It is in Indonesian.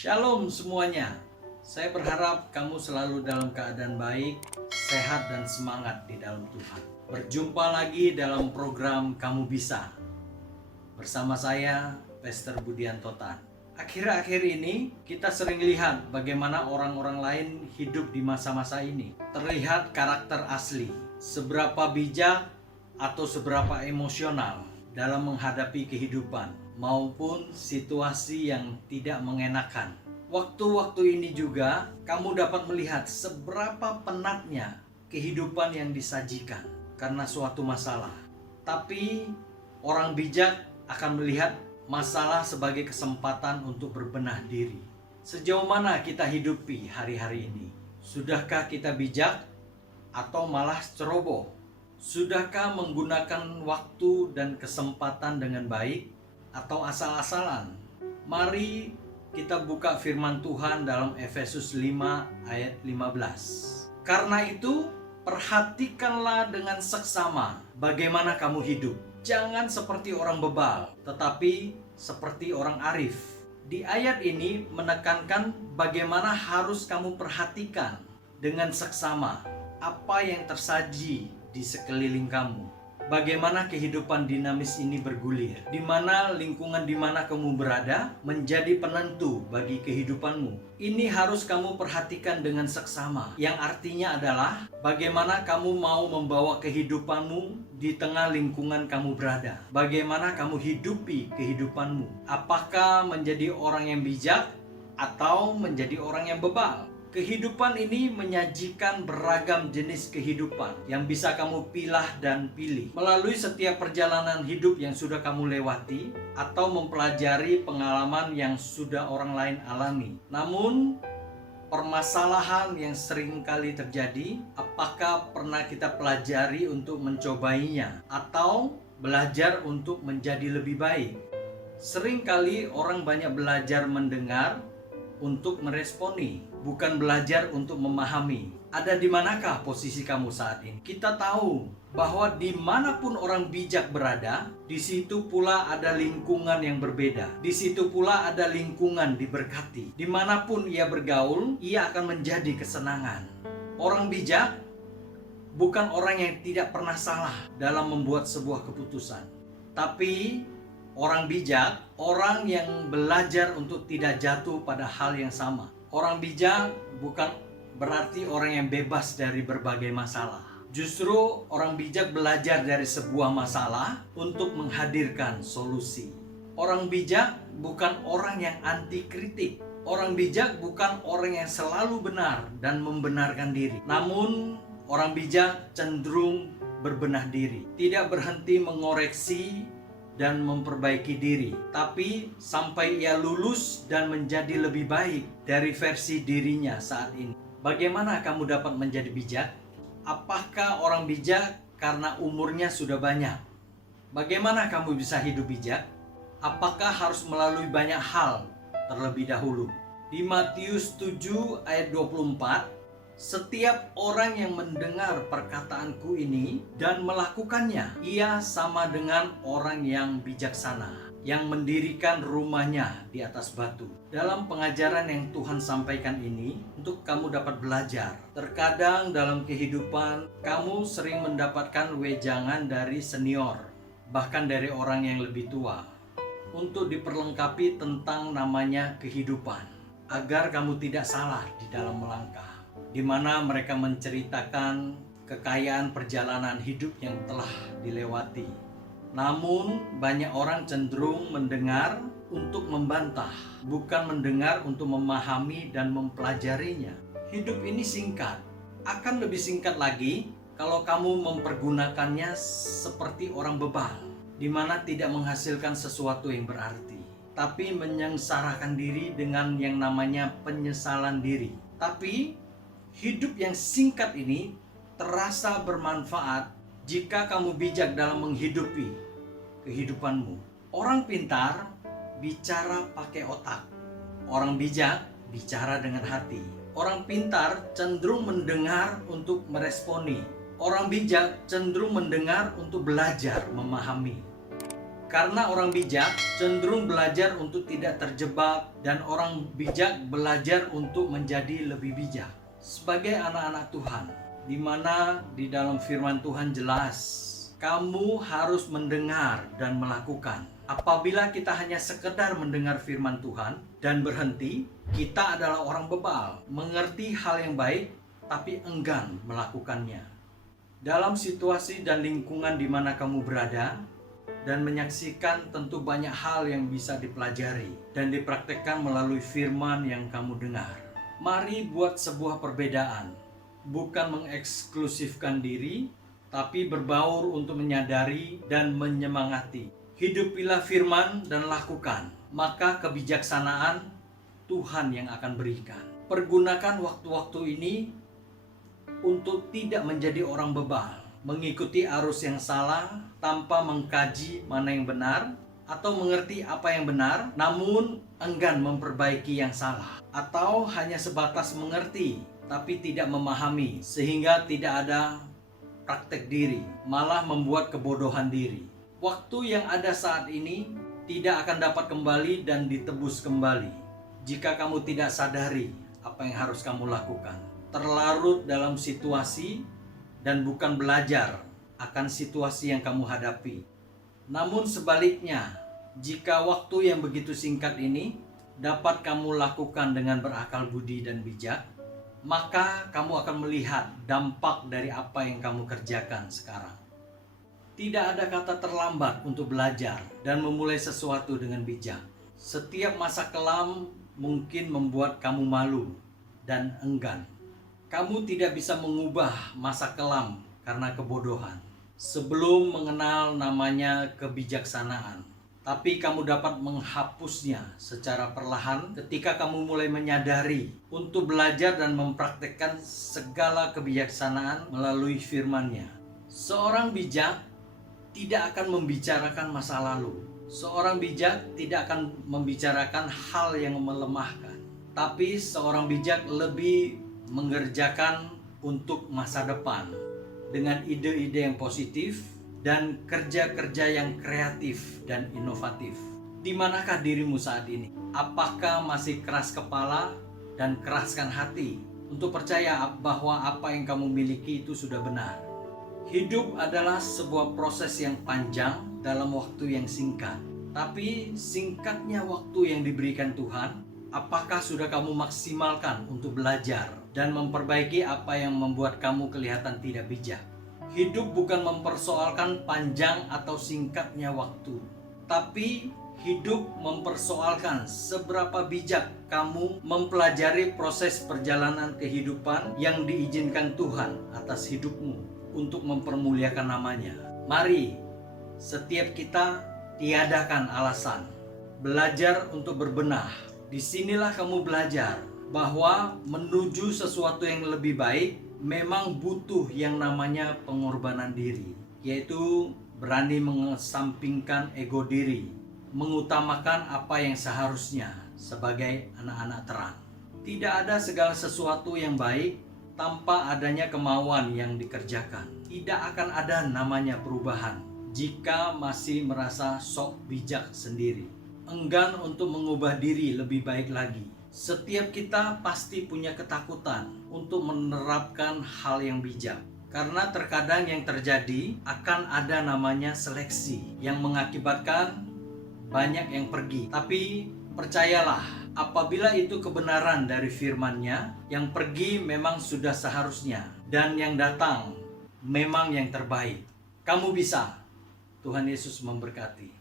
Shalom semuanya. Saya berharap kamu selalu dalam keadaan baik, sehat dan semangat di dalam Tuhan. Berjumpa lagi dalam program Kamu Bisa. Bersama saya, Pastor Budianto Tan. Akhir-akhir ini kita sering lihat bagaimana orang-orang lain hidup di masa-masa ini. Terlihat karakter asli, seberapa bijak atau seberapa emosional dalam menghadapi kehidupan maupun situasi yang tidak mengenakan. Waktu-waktu ini juga kamu dapat melihat seberapa penatnya kehidupan yang disajikan karena suatu masalah. Tapi orang bijak akan melihat masalah sebagai kesempatan untuk berbenah diri. Sejauh mana kita hidupi hari-hari ini? Sudahkah kita bijak atau malah ceroboh? Sudahkah menggunakan waktu dan kesempatan dengan baik atau asal-asalan? Mari kita buka firman Tuhan dalam Efesus 5 ayat 15. Karena itu, perhatikanlah dengan seksama bagaimana kamu hidup. Jangan seperti orang bebal, tetapi seperti orang arif. Di ayat ini menekankan bagaimana harus kamu perhatikan dengan seksama apa yang tersaji di sekeliling kamu. Bagaimana kehidupan dinamis ini bergulir, di mana lingkungan di mana kamu berada menjadi penentu bagi kehidupanmu. Ini harus kamu perhatikan dengan seksama, yang artinya adalah bagaimana kamu mau membawa kehidupanmu di tengah lingkungan kamu berada. Bagaimana kamu hidupi kehidupanmu. Apakah menjadi orang yang bijak atau menjadi orang yang bebal? Kehidupan ini menyajikan beragam jenis kehidupan yang bisa kamu pilah dan pilih melalui setiap perjalanan hidup yang sudah kamu lewati atau mempelajari pengalaman yang sudah orang lain alami. Namun, permasalahan yang sering kali terjadi, apakah pernah kita pelajari untuk mencobainya atau belajar untuk menjadi lebih baik? Seringkali orang banyak belajar mendengar untuk meresponi, bukan belajar untuk memahami. Ada di manakah posisi kamu saat ini? Kita tahu bahwa dimanapun orang bijak berada, di situ pula ada lingkungan yang berbeda. Di situ pula ada lingkungan diberkati. Dimanapun ia bergaul, ia akan menjadi kesenangan. Orang bijak bukan orang yang tidak pernah salah dalam membuat sebuah keputusan, tapi orang bijak, orang yang belajar untuk tidak jatuh pada hal yang sama. Orang bijak bukan berarti orang yang bebas dari berbagai masalah. Justru orang bijak belajar dari sebuah masalah untuk menghadirkan solusi. Orang bijak bukan orang yang anti kritik. Orang bijak bukan orang yang selalu benar dan membenarkan diri. Namun, orang bijak cenderung berbenah diri, tidak berhenti mengoreksi dan memperbaiki diri, tapi sampai ia lulus dan menjadi lebih baik dari versi dirinya saat ini. Bagaimana kamu dapat menjadi bijak? Apakah orang bijak karena umurnya sudah banyak? Bagaimana kamu bisa hidup bijak? Apakah harus melalui banyak hal terlebih dahulu? Di Matius 7 ayat 24, setiap orang yang mendengar perkataanku ini dan melakukannya, ia sama dengan orang yang bijaksana, yang mendirikan rumahnya di atas batu. Dalam pengajaran yang Tuhan sampaikan ini, untuk kamu dapat belajar. Terkadang dalam kehidupan, kamu sering mendapatkan wejangan dari senior, bahkan dari orang yang lebih tua, untuk diperlengkapi tentang namanya kehidupan, agar kamu tidak salah di dalam melangkah. Di mana mereka menceritakan kekayaan perjalanan hidup yang telah dilewati. Namun, banyak orang cenderung mendengar untuk membantah, bukan mendengar untuk memahami dan mempelajarinya. Hidup ini singkat, akan lebih singkat lagi kalau kamu mempergunakannya seperti orang bebal, di mana tidak menghasilkan sesuatu yang berarti, tapi menyengsarakan diri dengan yang namanya penyesalan diri. Tapi hidup yang singkat ini terasa bermanfaat jika kamu bijak dalam menghidupi kehidupanmu. Orang pintar bicara pakai otak. Orang bijak bicara dengan hati. Orang pintar cenderung mendengar untuk meresponi. Orang bijak cenderung mendengar untuk belajar memahami. Karena orang bijak cenderung belajar untuk tidak terjebak, dan orang bijak belajar untuk menjadi lebih bijak. Sebagai anak-anak Tuhan, di mana di dalam firman Tuhan jelas, kamu harus mendengar dan melakukan. Apabila kita hanya sekedar mendengar firman Tuhan dan berhenti, kita adalah orang bebal, mengerti hal yang baik tapi enggan melakukannya. Dalam situasi dan lingkungan di mana kamu berada dan menyaksikan, tentu banyak hal yang bisa dipelajari dan dipraktekkan melalui firman yang kamu dengar. Mari buat sebuah perbedaan, bukan mengeksklusifkan diri, tapi berbaur untuk menyadari dan menyemangati. Hidupilah firman dan lakukan, maka kebijaksanaan Tuhan yang akan berikan. Pergunakan waktu-waktu ini untuk tidak menjadi orang bebal, mengikuti arus yang salah tanpa mengkaji mana yang benar, atau mengerti apa yang benar namun enggan memperbaiki yang salah, atau hanya sebatas mengerti tapi tidak memahami sehingga tidak ada praktek diri, malah membuat kebodohan diri. Waktu yang ada saat ini tidak akan dapat kembali dan ditebus kembali jika kamu tidak sadari apa yang harus kamu lakukan. Terlarut dalam situasi dan bukan belajar akan situasi yang kamu hadapi. Namun sebaliknya, jika waktu yang begitu singkat ini dapat kamu lakukan dengan berakal budi dan bijak, maka kamu akan melihat dampak dari apa yang kamu kerjakan sekarang. Tidak ada kata terlambat untuk belajar dan memulai sesuatu dengan bijak. Setiap masa kelam mungkin membuat kamu malu dan enggan. Kamu tidak bisa mengubah masa kelam karena kebodohan sebelum mengenal namanya kebijaksanaan. Tapi kamu dapat menghapusnya secara perlahan ketika kamu mulai menyadari untuk belajar dan mempraktekkan segala kebijaksanaan melalui firman-Nya. Seorang bijak tidak akan membicarakan masa lalu. Seorang bijak tidak akan membicarakan hal yang melemahkan. Tapi seorang bijak lebih mengerjakan untuk masa depan dengan ide-ide yang positif dan kerja-kerja yang kreatif dan inovatif. Di manakah dirimu saat ini? Apakah masih keras kepala dan keraskan hati untuk percaya bahwa apa yang kamu miliki itu sudah benar? Hidup adalah sebuah proses yang panjang dalam waktu yang singkat. Tapi singkatnya waktu yang diberikan Tuhan, apakah sudah kamu maksimalkan untuk belajar dan memperbaiki apa yang membuat kamu kelihatan tidak bijak? Hidup bukan mempersoalkan panjang atau singkatnya waktu, tapi hidup mempersoalkan seberapa bijak kamu mempelajari proses perjalanan kehidupan yang diizinkan Tuhan atas hidupmu untuk mempermuliakan namanya. Mari setiap kita tiadakan alasan, belajar untuk berbenah. Disinilah kamu belajar bahwa menuju sesuatu yang lebih baik memang butuh yang namanya pengorbanan diri, yaitu berani mengesampingkan ego diri, mengutamakan apa yang seharusnya sebagai anak-anak terang. Tidak ada segala sesuatu yang baik tanpa adanya kemauan yang dikerjakan. Tidak akan ada namanya perubahan jika masih merasa sok bijak sendiri, enggan untuk mengubah diri lebih baik lagi. Setiap kita pasti punya ketakutan untuk menerapkan hal yang bijak, karena terkadang yang terjadi akan ada namanya seleksi yang mengakibatkan banyak yang pergi. Tapi percayalah, apabila itu kebenaran dari firman-Nya, yang pergi memang sudah seharusnya dan yang datang memang yang terbaik. Kamu bisa. Tuhan Yesus memberkati.